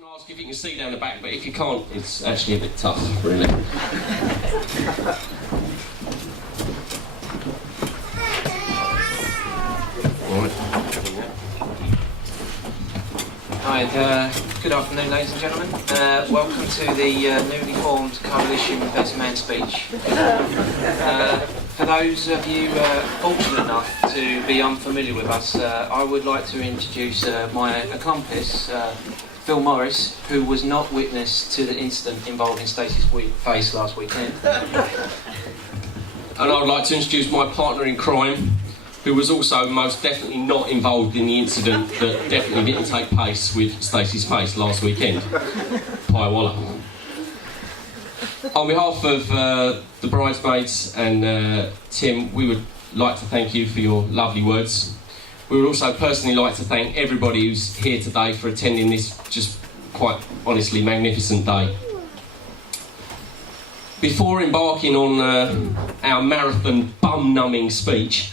can ask if you can see down the back, but if you can't, it's actually a bit tough, really. Hi, good afternoon, ladies and gentlemen. Welcome to the newly formed Coalition Best Man speech. For those of you fortunate enough to be unfamiliar with us, I would like to introduce my accomplice, Phil Morris, who was not witness to the incident involving Stacey's face last weekend. And I would like to introduce my partner in crime, who was also most definitely not involved in the incident that definitely didn't take place with Stacey's face last weekend, Pie Waller. On behalf of the bridesmaids and Tim, we would like to thank you for your lovely words. We would also personally like to thank everybody who's here today for attending this just quite honestly magnificent day. Before embarking on our marathon bum-numbing speech,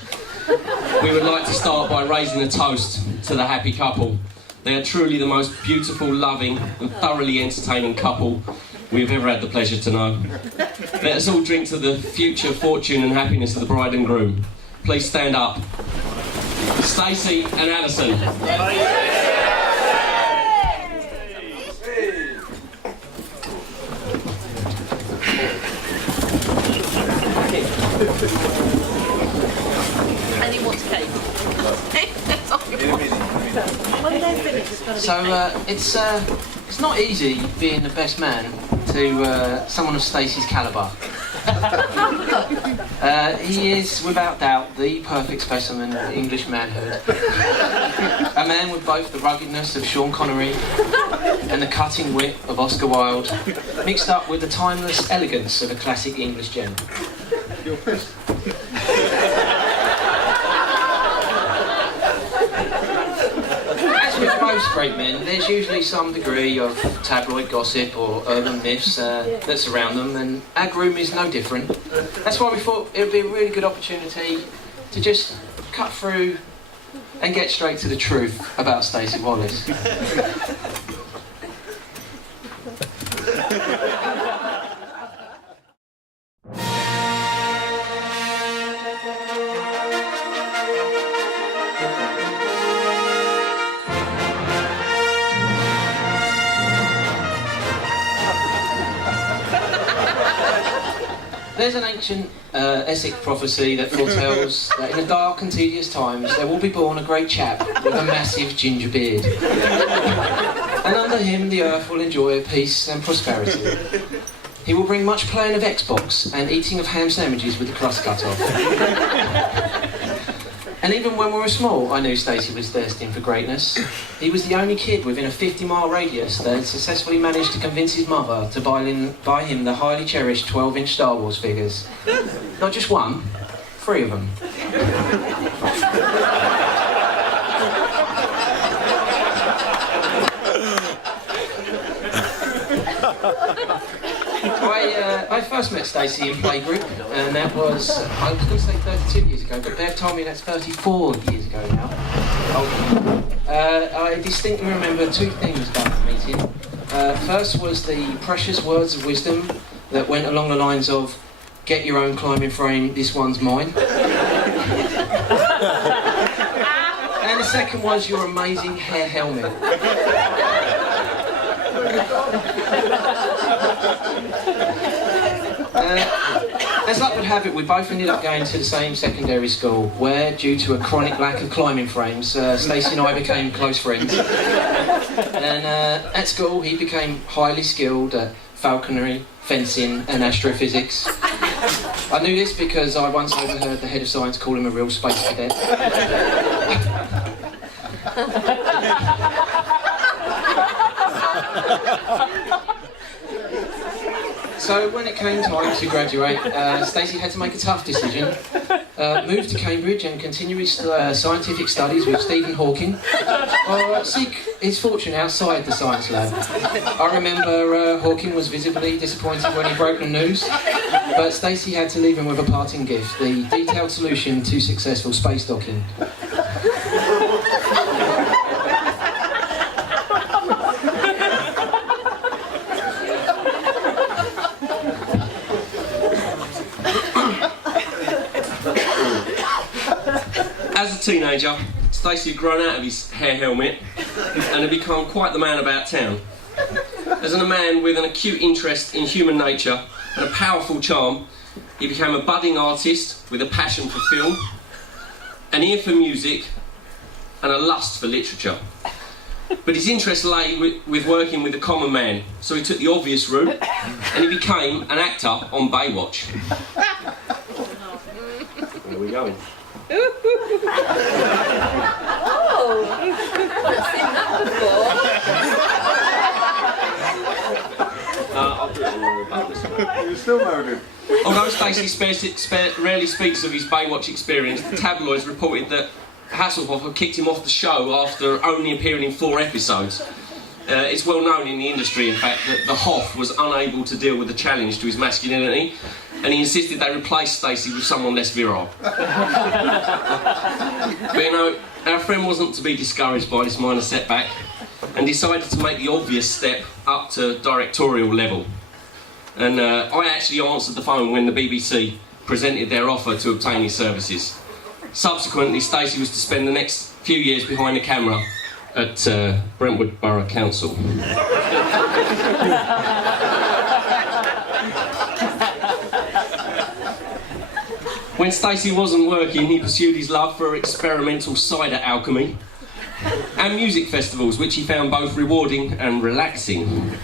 we would like to start by raising a toast to the happy couple. They are truly the most beautiful, loving and thoroughly entertaining couple we've ever had the pleasure to know. Let us all drink to the future fortune and happiness of the bride and groom. Please stand up. Stacey and Alison. And he wants cake. So it's not easy being the best man to someone of Stacey's calibre. He is without doubt the perfect specimen of English manhood. A man with both the ruggedness of Sean Connery and the cutting wit of Oscar Wilde, mixed up with the timeless elegance of a classic English gem. As with most great men, there's usually some degree of tabloid gossip or urban myths that surround them, and our groom is no different. That's why we thought it would be a really good opportunity to just cut through and get straight to the truth about Stacey Wallace. There's an ancient Essex prophecy that foretells that in the dark and tedious times there will be born a great chap with a massive ginger beard. And under him the earth will enjoy peace and prosperity. He will bring much playing of Xbox and eating of ham sandwiches with the crust cut off. And even when we were small, I knew Stacey was destined for greatness. He was the only kid within a 50-mile radius that had successfully managed to convince his mother to buy him the highly cherished 12-inch Star Wars figures. Not just one, 3 of them. I first met Stacey in playgroup, and that was, I was going to say 32 years ago, but Bev told me that's 34 years ago now. I distinctly remember 2 things about the meeting. First was the precious words of wisdom that went along the lines of, "Get your own climbing frame, this one's mine." And the second was your amazing hair helmet. As luck would have it, we both ended up going to the same secondary school, where, due to a chronic lack of climbing frames, Stacey and I became close friends. And at school, he became highly skilled at falconry, fencing, and astrophysics. I knew this because I once overheard the head of science call him a real space cadet. So when it came time to graduate, Stacey had to make a tough decision. Move to Cambridge and continue his scientific studies with Stephen Hawking, or seek his fortune outside the science lab. I remember Hawking was visibly disappointed when he broke the news, but Stacey had to leave him with a parting gift, the detailed solution to successful space docking. As a teenager, Stacey had grown out of his hair helmet and had become quite the man about town. As a man with an acute interest in human nature and a powerful charm, he became a budding artist with a passion for film, an ear for music, and a lust for literature. But his interest lay with working with the common man, so he took the obvious route and he became an actor on Baywatch. Where are we going? Oh, I've not seen that before. I'll put it on the bonus. You're still moaning. Although Stacey rarely speaks of his Baywatch experience, the tabloids reported that Hasselhoff had kicked him off the show after only appearing in 4 episodes. It's well known in the industry, in fact, that the Hoff was unable to deal with the challenge to his masculinity, and he insisted they replace Stacey with someone less virile. But you know, our friend wasn't to be discouraged by this minor setback, and decided to make the obvious step up to directorial level. And I actually answered the phone when the BBC presented their offer to obtain his services. Subsequently, Stacey was to spend the next few years behind the camera at Brentwood Borough Council. When Stacey wasn't working, he pursued his love for experimental cider alchemy and music festivals, which he found both rewarding and relaxing.